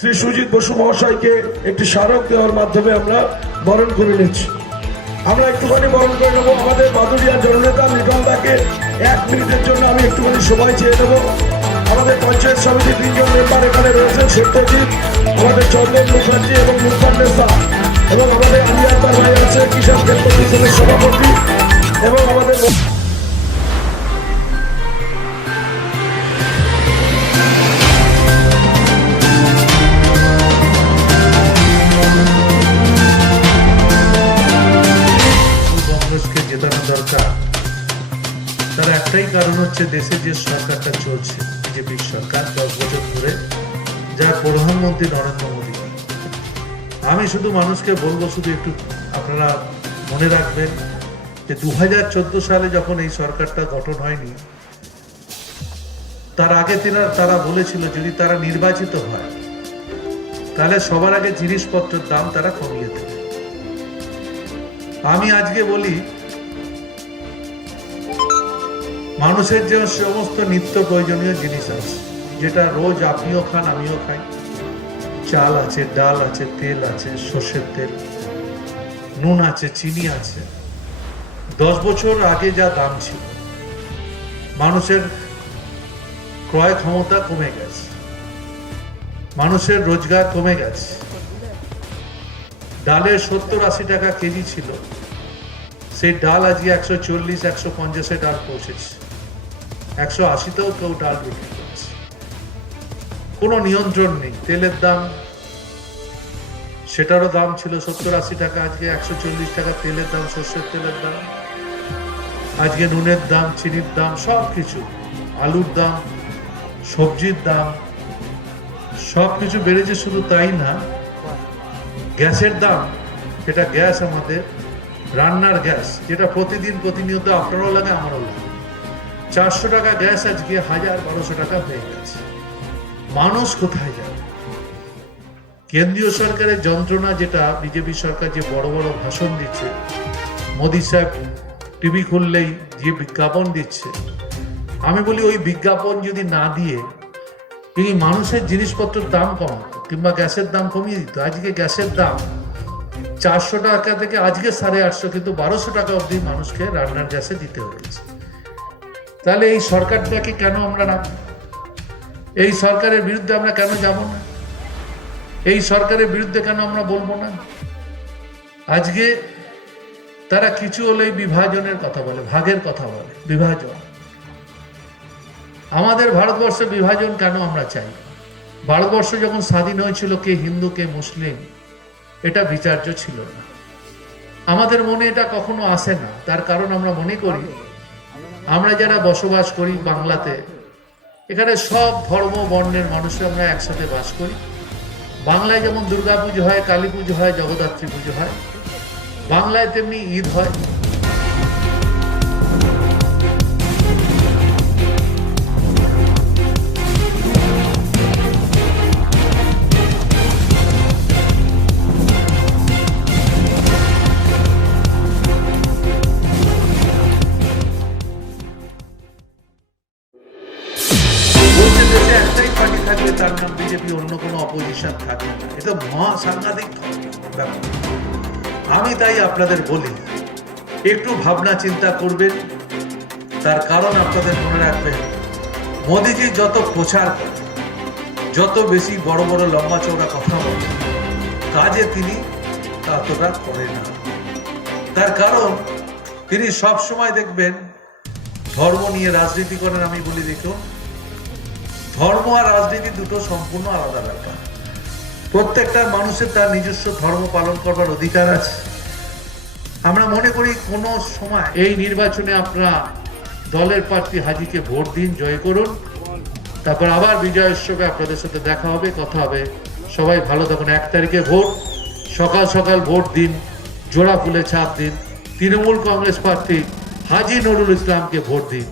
শ্রী সুজিত বসু মহাশয়কে একটি স্মারক দেওয়ার মাধ্যমে আমরা বরণ করে নিচ্ছি। আমরা একটুখানি বরণ করে নেবো আমাদের বাদুড়িয়া জননেতা লিটন দাকে। 1 মিনিটের জন্য আমি একটুখানি সময় চেয়ে নেবো। আমাদের পঞ্চায়েত সমিতির 3 জন মেম্বার এখানে রয়েছেন, সত্যজিৎ, আমাদের চন্দন মুখার্জি এবং মুস্তান্নেসা, এবং আমাদের আলী আকবর ভাই আছে, কিষাণ ক্ষেত্র পরিষদের সভাপতি, এবং আমাদের কংগ্রেসকে জেতানো দরকার। তার একটাই কারণ হচ্ছে দেশে যে সরকারটা চলছে, বিজেপির সরকার 10 বছর ধরে, যার প্রধানমন্ত্রী নরেন্দ্র মোদী। আমি শুধু মানুষকে বলবো, শুধু একটু আপনারা মনে রাখবেন যে 2014 সালে যখন এই সরকারটা গঠন হয়নি, তার আগে তারা বলেছিল যদি তারা নির্বাচিত হয় তাহলে সবার আগে জিনিসপত্রের দাম তারা কমিয়ে দেবে। আমি আজকে বলি, মানুষের যে সমস্ত নিত্য প্রয়োজনীয় জিনিস আছে, যেটা রোজ আপনিও খান আমিও খাই, চাল আছে, ডাল আছে, তেল আছে, সর্ষের তেল, নুন আছে, চিনি আছে, 10 বছর আগে যা দাম ছিল, মানুষের ক্রয় ক্ষমতা কমে গেছে, মানুষের রোজগার কমে গেছে। ডালের 70-80 টাকা কেজি ছিল, সেই ডাল আজকে 140-150 ডাল পৌঁছেছে, 180-তেও কেউ ডাল বিক্রি করছে, কোনো নিয়ন্ত্রণ নেই। তেলের দাম, সেটারও দাম ছিল 70-80 টাকা, আজকে 140 টাকা তেলের দাম, সর্ষের তেলের দাম। আজকে নুনের দাম, চিনির দাম, সবকিছু, আলুর দাম, সবজির দাম, সবকিছু বেড়েছে। শুধু তাই না, গ্যাসের দাম, যেটা গ্যাস আমাদের রান্নার গ্যাস, যেটা প্রতিদিন প্রতিনিয়ত আপনারও লাগে আমারও লাগে, 400 টাকা গ্যাস আজকে 1000-1200 টাকা হয়ে গেছে। মানুষ কোথায় যাবে? কেন্দ্রীয় সরকারের যন্ত্রণা, যেটা বিজেপি সরকার যে বড় বড় ভাষণ দিচ্ছে, মোদী সাহেব টিভি খুললেই যে বিজ্ঞাপন দিচ্ছে, আমি বলি ওই বিজ্ঞাপন যদি না দিয়ে এই মানুষের জিনিসপত্রের দাম কমাতো কিংবা গ্যাসের দাম কমিয়ে দিত। আজকে গ্যাসের দাম 400 টাকা থেকে আজকে 850, কিন্তু 1200 টাকা অবধি মানুষকে রান্নার গ্যাসে দিতে হয়েছে। তাহলে এই সরকারটাকে কেন আমরা রাখবো? এই সরকারের বিরুদ্ধে আমরা কেন যাব না? এই সরকারের বিরুদ্ধে কেন আমরা বলবো না? আজকে তারা কিছু হলেই বিভাজনের কথা বলে, ভাগের কথা বলে, বিভাজন। আমাদের ভারতবর্ষে বিভাজন কেন আমরা চাই? ভারতবর্ষ যখন স্বাধীন হয়েছিল, কে হিন্দু কে মুসলিম এটা বিচার্য ছিল না। আমাদের মনে এটা কখনো আসে না। তার কারণ আমরা মনে করি, আমরা যারা বসবাস করি বাংলাতে, এখানে সব ধর্ম বর্ণের মানুষরা আমরা একসাথে বাস করি। বাংলায় যেমন দুর্গা পুজো হয়, কালী পুজো হয়, জগদ্ধাত্রী পুজো হয়, বাংলায় তেমনি ঈদ হয়। একটাই পার্টি থাকবে, তার নাম বিজেপি, অন্য কোনো অপোজিশন থাকবে না। এটা মহা সাংঘাতিক ব্যাপার। আমি তাই আপনাদের বলি, একটু ভাবনা চিন্তা করবেন। তার কারণ আপনাদের মনে রাখবেন, মোদিজি যত প্রচার করে, যত বেশি বড় বড় লম্বা চওড়া কথা বলে, কাজে তিনি ততটা করে না। তার কারণ তিনি সব সময় দেখবেন ধর্ম নিয়ে রাজনীতি করেন। আমি বলি, দেখুন, ধর্ম আর রাজনীতি দুটো সম্পূর্ণ আলাদা ব্যাপার। প্রত্যেকটা মানুষের তার নিজস্ব ধর্ম পালন করবার অধিকার আছে। আমরা মনে করি কোন সময় এই নির্বাচনে আপনারা দলের প্রার্থী হাজিকে ভোট দিন, জয় করুন, তারপর আবার বিজয় উৎসবে আপনাদের সাথে দেখা হবে, কথা হবে। সবাই ভালো থাকুন। 1 তারিখে ভোট, সকাল সকাল ভোট দিন, জোড়া ফুলে ছাপ দিন, তৃণমূল কংগ্রেস প্রার্থী হাজি নুরুল ইসলামকে ভোট দিন।